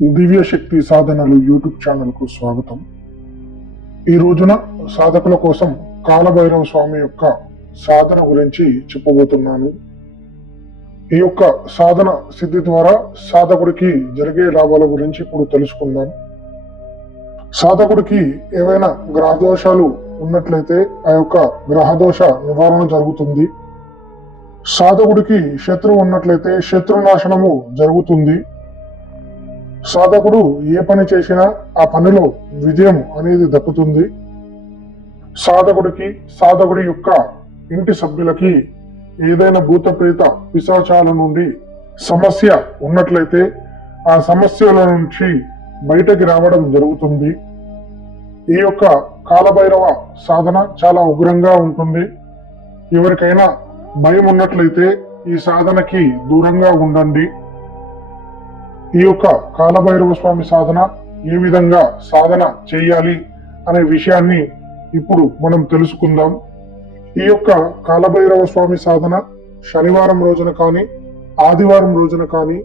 దివ్య శక్తి సాధనలు యూట్యూబ్ ఛానల్కు స్వాగతం. ఈ రోజున సాధకుల కోసం కాలభైరవ స్వామి యొక్క సాధన గురించి చెప్పబోతున్నాను. ఈ యొక్క సాధన సిద్ధి ద్వారా సాధకుడికి జరిగే లాభాల గురించి ఇప్పుడు తెలుసుకుందాం. సాధకుడికి ఏవైనా గ్రహదోషాలు ఉన్నట్లయితే ఆ యొక్క గ్రహదోష నివారణ జరుగుతుంది. సాధకుడికి శత్రువు ఉన్నట్లయితే శత్రునాశనము జరుగుతుంది. సాధకుడు ఏ పని చేసినా ఆ పనిలో విజయం అనేది దక్కుతుంది. సాధకుడికి సాధకుడి యొక్క ఇంటి సభ్యులకి ఏదైనా భూతప్రేత పిశాచాల నుండి సమస్య ఉన్నట్లయితే ఆ సమస్యల నుంచి బయటకి రావడం జరుగుతుంది. ఈ యొక్క కాలభైరవ సాధన చాలా ఉగ్రంగా ఉంటుంది. ఎవరికైనా భయం ఉన్నట్లయితే ఈ సాధనకి దూరంగా ఉండండి. ఈ యొక్క కాలభైరవ స్వామి సాధన ఏ విధంగా సాధన చేయాలి అనే విషయాన్ని ఇప్పుడు మనం తెలుసుకుందాం. ఈ యొక్క కాలభైరవ స్వామి సాధన శనివారం రోజున కానీ ఆదివారం రోజున కానీ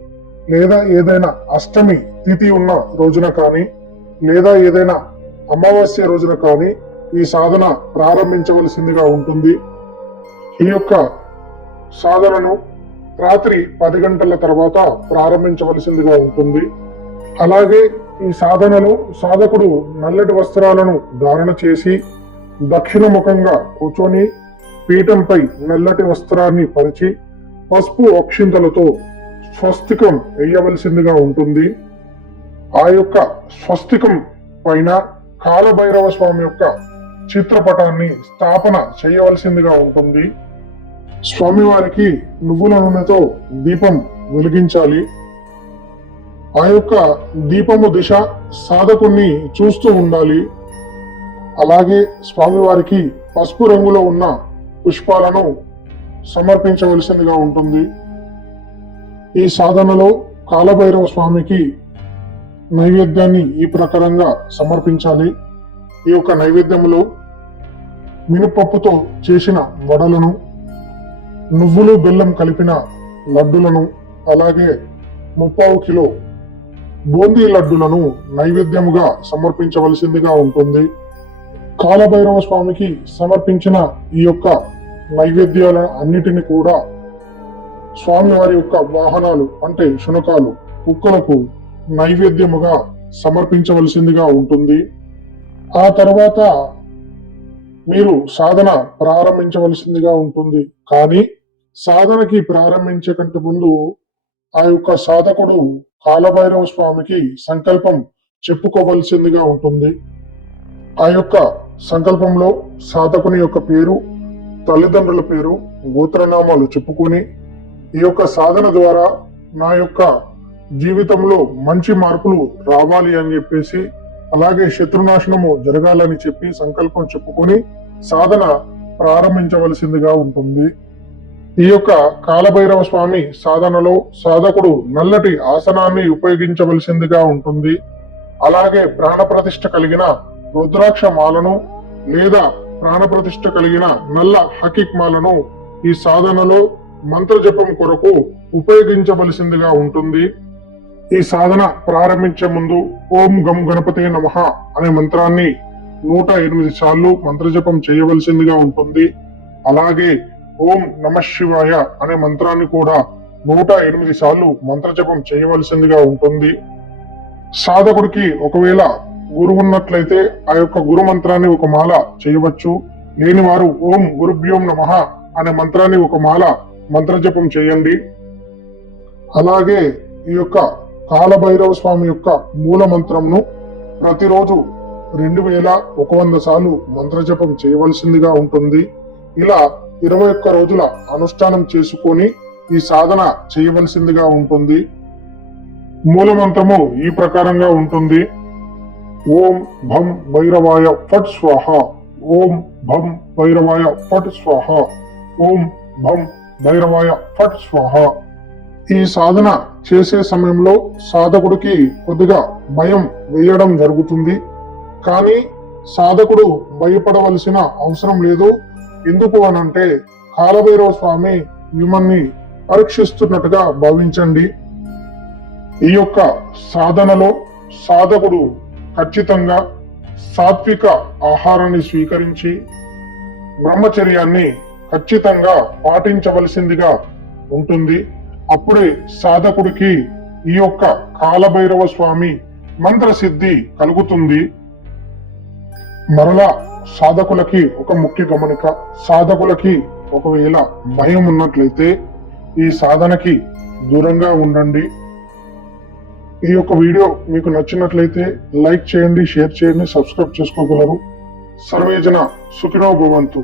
లేదా ఏదైనా అష్టమి తిథి ఉన్న రోజున కానీ లేదా ఏదైనా అమావాస్య రోజున కానీ ఈ సాధన ప్రారంభించవలసిందిగా ఉంటుంది. ఈ యొక్క సాధనను రాత్రి పది గంటల తర్వాత ప్రారంభించవలసిందిగా ఉంటుంది. అలాగే ఈ సాధనలో సాధకుడు నల్లటి వస్త్రాలను ధారణ చేసి దక్షిణముఖంగా కూర్చొని పీఠంపై నల్లటి వస్త్రాన్ని పరిచి పసుపు అక్షింతలతో స్వస్తికం వేయవలసిందిగా ఉంటుంది. ఆ యొక్క స్వస్తికం పైన కాలభైరవ స్వామి యొక్క చిత్రపటాన్ని స్థాపన చేయవలసిందిగా ఉంటుంది. స్వామివారికి నువ్వుల నూనెతో దీపం వెలిగించాలి. ఆ యొక్క దీపము దిశ సాధకుణ్ణి చూస్తూ ఉండాలి. అలాగే స్వామివారికి పసుపు రంగులో ఉన్న పుష్పాలను సమర్పించవలసిందిగా ఉంటుంది. ఈ సాధనలో కాలభైరవ స్వామికి నైవేద్యాన్ని ఈ ప్రకారంగా సమర్పించాలి. ఈ యొక్క నైవేద్యములో మినపప్పుతో చేసిన వడలను నువ్వులు బెల్లం కలిపిన లడ్డులను అలాగే ముప్పావు కిలో బూందీ లడ్డులను నైవేద్యముగా సమర్పించవలసిందిగా ఉంటుంది. కాలభైరవ స్వామికి సమర్పించిన ఈ యొక్క నైవేద్యాల అన్నిటిని కూడా స్వామివారి యొక్క వాహనాలు అంటే శునకాలు కుక్కలకు నైవేద్యముగా సమర్పించవలసిందిగా ఉంటుంది. ఆ తర్వాత మీరు సాధన ప్రారంభించవలసిందిగా ఉంటుంది. కానీ సాధనకి ప్రారంభించే కంటే ముందు ఆ యొక్క సాధకుడు కాలభైరవ స్వామికి సంకల్పం చెప్పుకోవలసిందిగా ఉంటుంది. ఆ యొక్క సంకల్పంలో సాధకుని యొక్క పేరు తల్లిదండ్రుల పేరు గోత్రనామాలు చెప్పుకొని ఈ యొక్క సాధన ద్వారా నా యొక్క జీవితంలో మంచి మార్పులు రావాలి అని చెప్పేసి అలాగే శత్రునాశనము జరగాలని చెప్పి సంకల్పం చెప్పుకొని సాధన ప్రారంభించవలసిందిగా ఉంటుంది. ఈ యొక్క కాలభైరవ స్వామి సాధనలో సాధకుడు నల్లటి ఆసనాన్ని ఉపయోగించవలసిందిగా ఉంటుంది. అలాగే ప్రాణప్రతిష్ఠ కలిగిన రుద్రాక్ష మాలను లేదా ప్రాణప్రతిష్ఠ కలిగిన నల్ల హకిక్ మాలను ఈ సాధనలో మంత్రజపం కొరకు ఉపయోగించవలసిందిగా ఉంటుంది. ఈ సాధన ప్రారంభించే ముందు ఓం గం గణపతే నమః అనే మంత్రాన్ని నూట ఎనిమిది సార్లు మంత్రజపం చేయవలసిందిగా ఉంటుంది. అలాగే ఓం నమ శివాయ అనే మంత్రాన్ని కూడా నూట ఎనిమిది సార్లు మంత్రజపం చేయవలసిందిగా ఉంటుంది. సాధకుడికి ఒకవేళ గురువు ఉన్నట్లయితే ఆ యొక్క గురు మంత్రాన్ని ఒక మాల చేయవచ్చు. లేని వారు ఓం గురుభ్యోం నమః అనే మంత్రాన్ని ఒక మాల మంత్రజపం చేయండి. అలాగే ఈ యొక్క కాలభైరవ స్వామి యొక్క మూల మంత్రంను ప్రతిరోజు రెండు వేల ఒక వంద సార్లు మంత్రజపం చేయవలసిందిగా ఉంటుంది. ఇలా ఇరవై ఒక్క రోజుల అనుష్ఠానం చేసుకొని ఈ సాధన చేయవలసిందిగా ఉంటుంది. మూలమంత్రము ఈ ప్రకారంగా ఉంటుంది. ఓం భం భైరవాయ ఫట్ స్వాహ. ఓం భం భైరవాయ ఫట్ స్వాహ. ఓం భం భైరవాయ ఫట్ స్వాహ. ఈ సాధన చేసే సమయంలో సాధకుడికి కొద్దిగా భయం వేయడం జరుగుతుంది. కానీ సాధకుడు భయపడవలసిన అవసరం లేదు. ఎందుకు అనంటే కాలభైరవ స్వామి మిమ్మల్ని పరీక్షిస్తున్నట్టుగా భావించండి. ఈ యొక్క సాధనలో సాధకుడు ఖచ్చితంగా సాత్విక ఆహారాన్ని స్వీకరించి బ్రహ్మచర్యాన్ని ఖచ్చితంగా పాటించవలసిందిగా ఉంటుంది. అప్పుడే సాధకుడికి ఈ యొక్క కాలభైరవ స్వామి మంత్రసిద్ధి కలుగుతుంది. మరలా సాధకులకి ఒక ముఖ్య గమనిక సాధకులకి ఒకవేళ భయం ఉన్నట్లయితే ఈ సాధనకి దూరంగా ఉండండి. ఈ యొక్క వీడియో మీకు నచ్చినట్లయితే లైక్ చేయండి షేర్ చేయండి సబ్స్క్రైబ్ చేసుకోగలరు. సర్వేజన సుఖినో భవంతు.